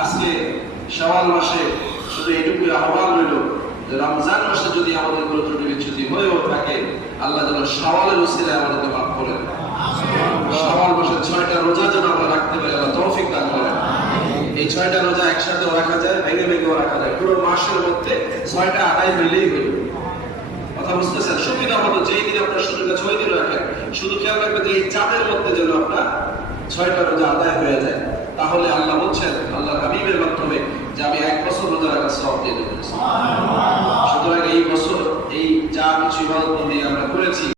আজকে সওয়াল মাসে শুধু এইটুকুই আহ্বান রইল রমজান মাসে যদি আমাদের কোনো ত্রুটি বিচ্ছুতি হয়েও থাকে, আল্লাহ যেন সওয়ালের উসিলে আমাদেরকে মাফ করেন সওয়াল মাসের ছয়টা রোজা যেন আমরা রাখতে পারি আল্লাহ তৌফিক দান করেন এই ছয়টা রোজা একসাথেও রাখা যায়, ভেঙে ভেঙেও রাখা যায়। পুরো মাসের মধ্যে ছয়টা আদায় হইলেই হইল। কথা বুঝতেছেন? সুবিধা মতো যেই দিন আপনার সুবিধা, ছয় দিন রাখেন। শুধু খেয়াল রাখবেন যে এই চাঁদের মধ্যে যেন আপনার ছয়টা রোজা আদায় হয়ে যায়। তাহলে আল্লাহ বলছেন আল্লাহ হাবিবের মাধ্যমে যে আমি এক বছর রোজা রাখার সব দিয়ে দেবো সুতরাং এই বছর এই যা কিছু ইবাদত বন্দি আমরা করেছি